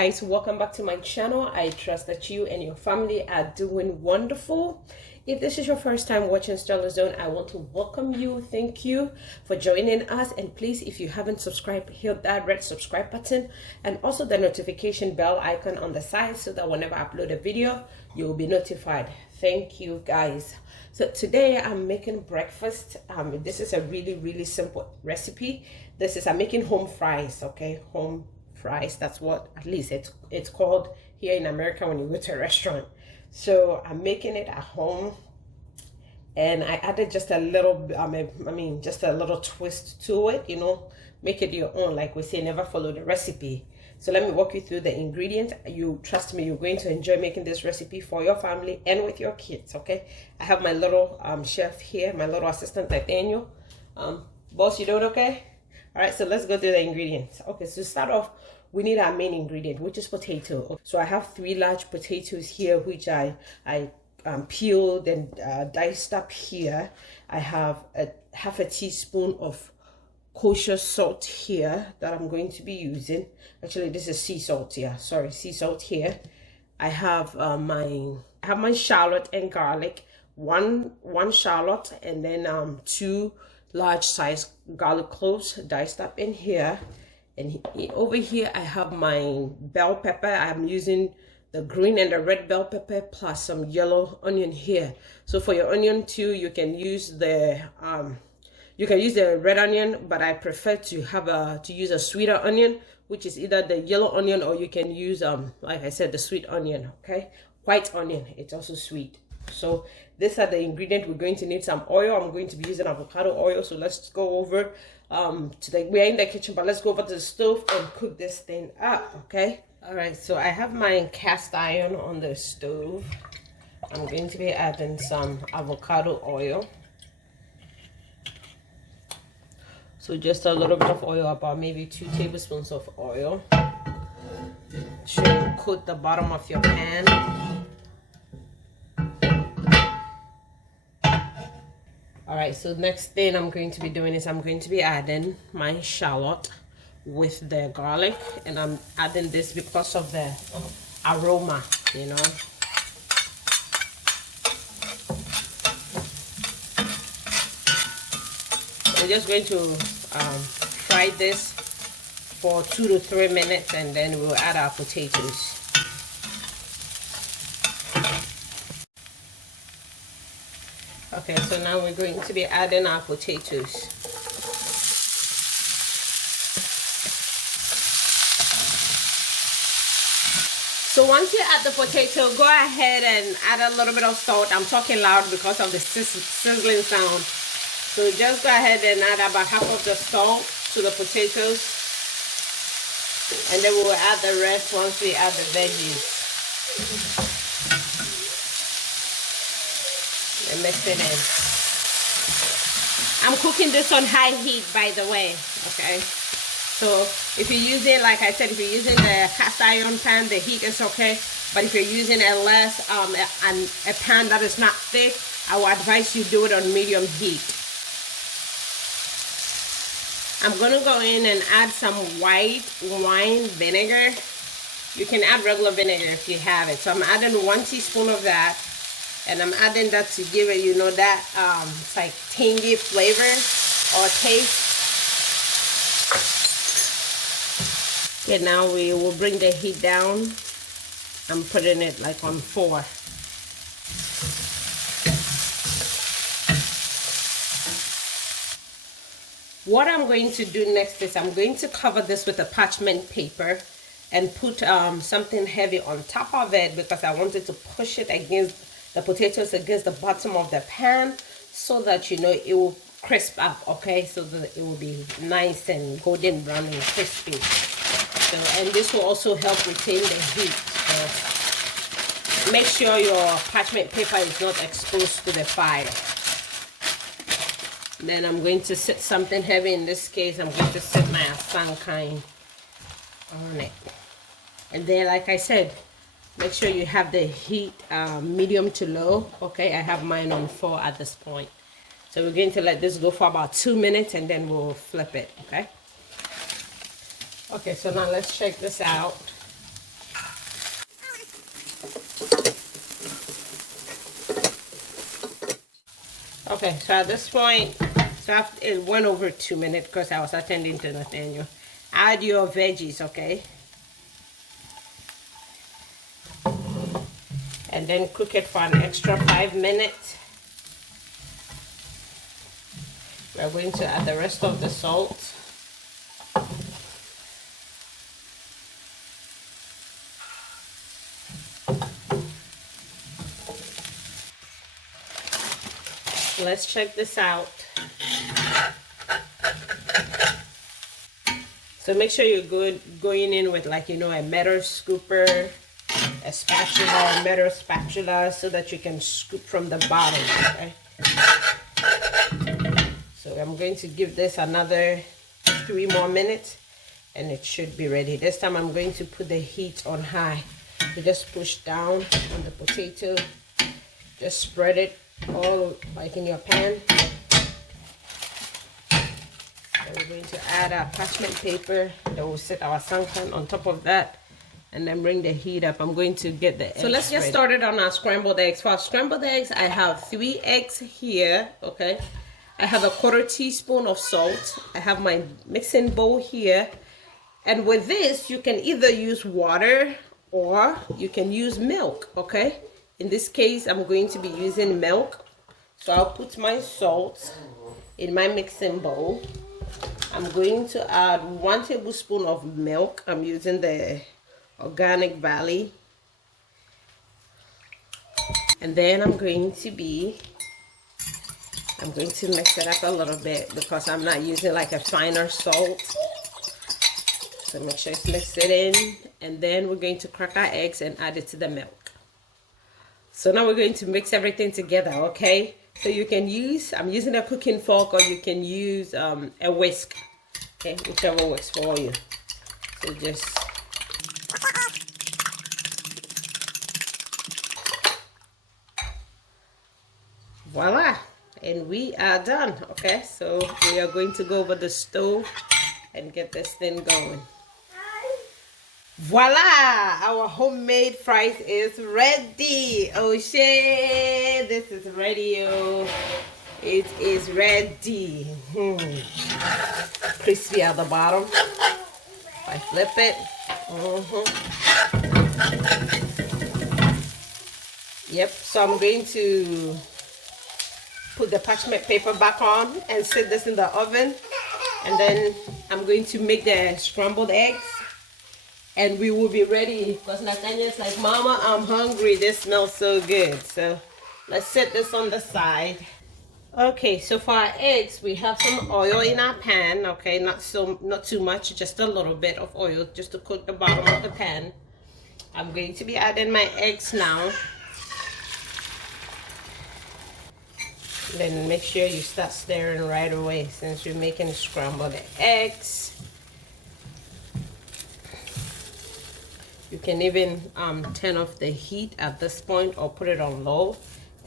guys, welcome back to my channel. I trust that you and your family are doing wonderful. If this is your first time watching StellaZone, I want to welcome you. Thank you for joining us, and please, if you haven't subscribed, hit that red subscribe button and also the notification bell icon on the side so that whenever I upload a video you will be notified. Thank you guys. So today I'm making breakfast. This is a really simple recipe. I'm making home fries. Okay, home fries, that's what at least it's called here in America when you go to a restaurant. So I'm making it at home, and I added just a little just a little twist to it, you know, make it your own. Like we say, never follow the recipe. So let me walk you through the ingredients. You trust me, you're going to enjoy making this recipe for your family and with your kids. Okay, I have my little chef here, my little assistant Nathaniel. Boss, you doing okay? All right, so let's go through the ingredients. Okay, so to start off, we need our main ingredient, which is potato. So I have 3 large potatoes here, which I peeled and diced up here. I have half a teaspoon of kosher salt here that I'm going to be using. Actually, this is sea salt. Yeah, sorry, sea salt here. I have my shallot and garlic. One shallot, and then 2 large size garlic cloves diced up in here. And over here I have my bell pepper. I'm using the green and the red bell pepper plus some yellow onion here. So for your onion too, you can use the red onion, but I prefer to use a sweeter onion, which is either the yellow onion, or you can use like I said, the sweet onion. Okay, white onion, it's also sweet. So these are the ingredients. We're going to need some oil. I'm going to be using avocado oil. So let's go over we're in the kitchen, but let's go over to the stove and cook this thing up. Okay, all right, so I have my cast iron on the stove. I'm going to be adding some avocado oil. So just a little bit of oil, about maybe 2 tablespoons of oil. Should coat the bottom of your pan. All right, so next thing I'm going to be doing is I'm going to be adding my shallot with the garlic, and I'm adding this because of the aroma, you know. I'm just going to fry this for 2 to 3 minutes, and then we'll add our potatoes. Okay, so now we're going to be adding our potatoes. So once you add the potato, go ahead and add a little bit of salt. I'm talking loud because of the sizzling sound. So just go ahead and add about half of the salt to the potatoes, and then we'll add the rest once we add the veggies. And mix it in. I'm cooking this on high heat, by the way. Okay, so if you're using, like I said, if you're using the cast iron pan, the heat is okay. But if you're using a pan that is not thick, I would advise you do it on medium heat. I'm gonna go in and add some white wine vinegar. You can add regular vinegar if you have it. So I'm adding 1 teaspoon of that. And I'm adding that to give it, you know, that it's like tangy flavor or taste. Okay, now we will bring the heat down. I'm putting it like on 4. What I'm going to do next is I'm going to cover this with a parchment paper and put something heavy on top of it, because I wanted to push it against the potatoes against the bottom of the pan, so that, you know, it will crisp up. Okay, so that it will be nice and golden brown and crispy. So, and this will also help retain the heat. So make sure your parchment paper is not exposed to the fire. Then I'm going to sit something heavy. In this case, I'm going to sit my asankai on it. And then, like I said, make sure you have the heat medium to low. Okay, I have mine on 4 at this point. So we're going to let this go for about 2 minutes, and then we'll flip it. Okay, so now let's check this out. Okay, so at this point, so after, it went over 2 minutes because I was attending to Nathaniel. Add your veggies, okay? And then cook it for an extra 5 minutes. We're going to add the rest of the salt. Let's check this out. So make sure you're going in with, like, you know, a metal scooper, a spatula, a metal spatula, so that you can scoop from the bottom, okay? So I'm going to give this another 3 more minutes and it should be ready. This time I'm going to put the heat on high. You just push down on the potato, just spread it all like in your pan. And we're going to add our parchment paper that will set our sunken on top of that, and then bring the heat up. I'm going to get the eggs. So let's get started on our scrambled eggs. For our scrambled eggs, I have 3 eggs here, okay? I have a 1/4 teaspoon of salt. I have my mixing bowl here. And with this, you can either use water or you can use milk, okay? In this case, I'm going to be using milk. So I'll put my salt in my mixing bowl. I'm going to add 1 tablespoon of milk. I'm using the Organic Valley. And then I'm going to mix it up a little bit because I'm not using like a finer salt. So make sure it's mixed it in. And then we're going to crack our eggs and add it to the milk. So now we're going to mix everything together, okay? So you can use, I'm using a cooking fork, or you can use a whisk, okay? Whichever works for you. So just voila, and we are done. Okay, so we are going to go over the stove and get this thing going. Voila, our homemade fries is ready. Oh shit, this is ready. Oh, it is ready. Crispy at the bottom. If I flip it, yep. So I'm going to put the parchment paper back on and set this in the oven, and then I'm going to make the scrambled eggs, and we will be ready because Nathaniel's like, Mama, I'm hungry. This smells so good. So let's set this on the side. Okay, so for our eggs, we have some oil in our pan. Okay, not too much, just a little bit of oil just to cook the bottom of the pan. I'm going to be adding my eggs now. Then make sure you start stirring right away since you're making scrambled eggs. You can even turn off the heat at this point or put it on low,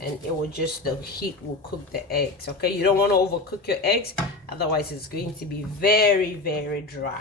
and it will just, the heat will cook the eggs, okay? You don't want to overcook your eggs, otherwise it's going to be very, very dry.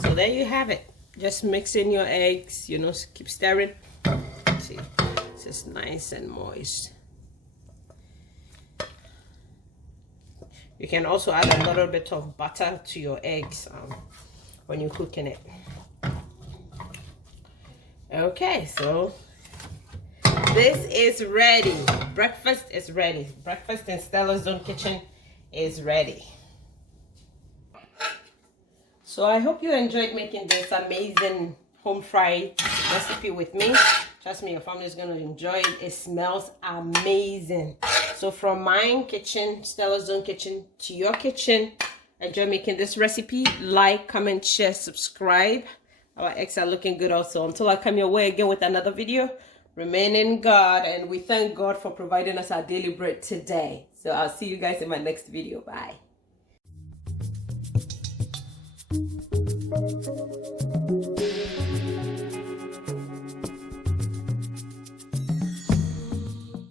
So there you have it. Just mix in your eggs, you know, keep stirring. See, it's just nice and moist. You can also add a little bit of butter to your eggs when you're cooking it. Okay, so this is ready. Breakfast is ready. Breakfast in StellaZone kitchen is ready. So I hope you enjoyed making this amazing home fried recipe with me. Trust me, your family is going to enjoy it. It smells amazing. So from my kitchen, StellaZone kitchen, to your kitchen, enjoy making this recipe. Like, comment, share, subscribe. Our eggs are looking good also. Until I come your way again with another video, remain in God, and we thank God for providing us our daily bread today. So I'll see you guys in my next video. Bye.